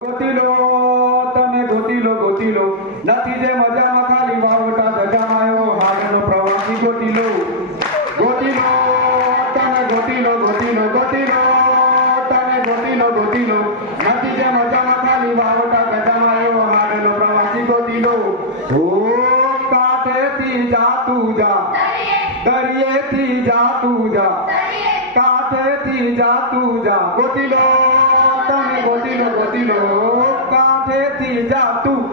ગોતીલો તમે ગોતીલો નથી જે મજામાં ખાલી વાવટા ધજામાયો હાડનો પ્રવાસી ગોતીલો તમે ગોતીલો તમે ગોતીલો નથી જે મજામાં ખાલી વાવટા ધજામાયો હાડનો પ્રવાસી ગોતીલો ઓ કાઠેથી જાતું જા દરિયેથી જાતું જા કાઠેથી જાતું જા ગોતીલો તમે ગોતીલો કાઠેથી જાતું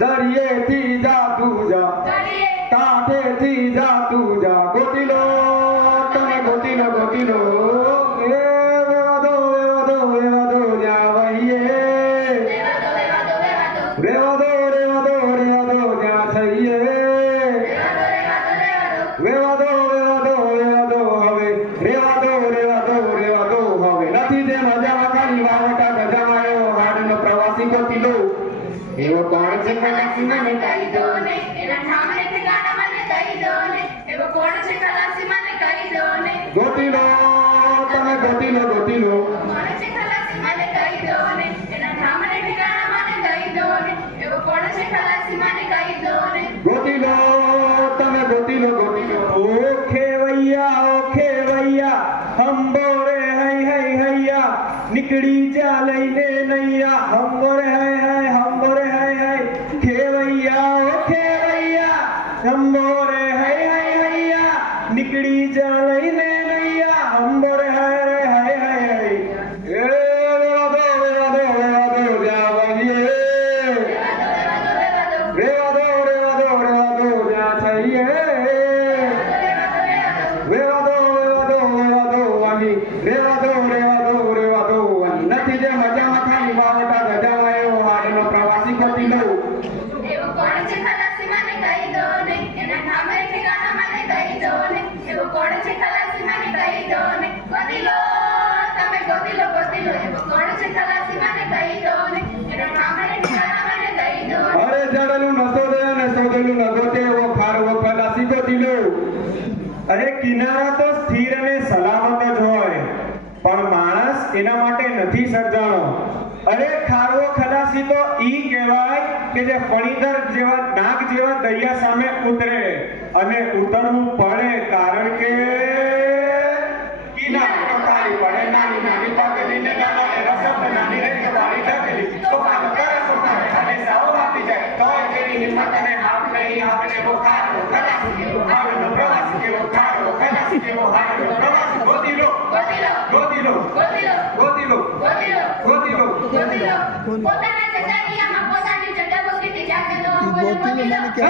દરિયેથી જાતું જા કાઠેથી જાતું જા ગોતીલો તમે ગોતીલો એ વેવા દો ન્યા વહીએ રેવા દો ન્યા થઈએ વેવા દો હવે રેવા દો હવે નથી જે મજામાં ખાલી વાવટા ગજામાયો હાડનો પ્રવાસી ગોતીલો એવો કોણ છે ખલાસી મને કહી દો ને એના ઠામણે ઠેકાણા મને કહી દો ને એવો કોણ છે ખલાસી મને કહી દો ને ગોતીલો તમે ગોતીલો કોણ છે ખલાસી મને કહી દો ને એના ઠામણે ઠેકાણા મને કહી દો ને એવો કોણ છે ખલાસી મને કહી દો ને ગોતીલો તમે ગોતીલો ઓ ખેવૈયા હંબોરે હૈયા નીકળી જા લઈને નૈયા હંબોરે હૈ ખેવૈયા હંબોરે હૈયા નીકળી જા લઈને નૈયા હંબોરે હૈ એ વેવા દો જા વહીએ રેવા દો જા થઈએ વેવા દો વહી રેવા દો વહી નથી જે મજામાં ખાલી વાવટા ગજામાયો હાડનો પ્રવાસી ગોતીલો એવો કોણ છે ખલાસી મને કહી દો ને એના ઠામણે ઠેકાણા મને કહી દો ને એવો કોણ છે ખલાસી મને કહી દો ને ગોતીલો તમે ગોતીલો એવો કોણ છે ખલાસી મને કહી દો ને એના ઠામણે ઠેકાણા મને કહી દો ને અરે જડલું નસો દે અને સોદલું ન ગોતે એવો ખારવો ખલાસી ગોતીલો અરે કિનારા તો સ્થિર અને સલામત જ હોય પણ માણસ એના માટે નથી સર્જાણો અરે ખારવો ખલાસી તો ઈ કહેવાય કે જે ફણીધર જેવા નાગ જેવા દરિયા સામે ઉતરે અને ઉતરવું પડે કારણ કે કિનારે તો ખાલી પડે નાની પાકેલી ને નાના રસમ નાની રે વાળી ઢકેલી તો કામ કરે સોના અને સાવ આપી જાય તો એની હિંમત અને હાથ નહીં આપણે વો ખારવો ખલાસી કેવો હાડનો પ્રવાસી કેવો ખારવો ખલાસી કેવો હાડનો પ્રવાસી ગોતીલો પોતાના જજારિયામાં પોતાની જટાબો કીધી જાતે તો ગોતીલો મને કે હે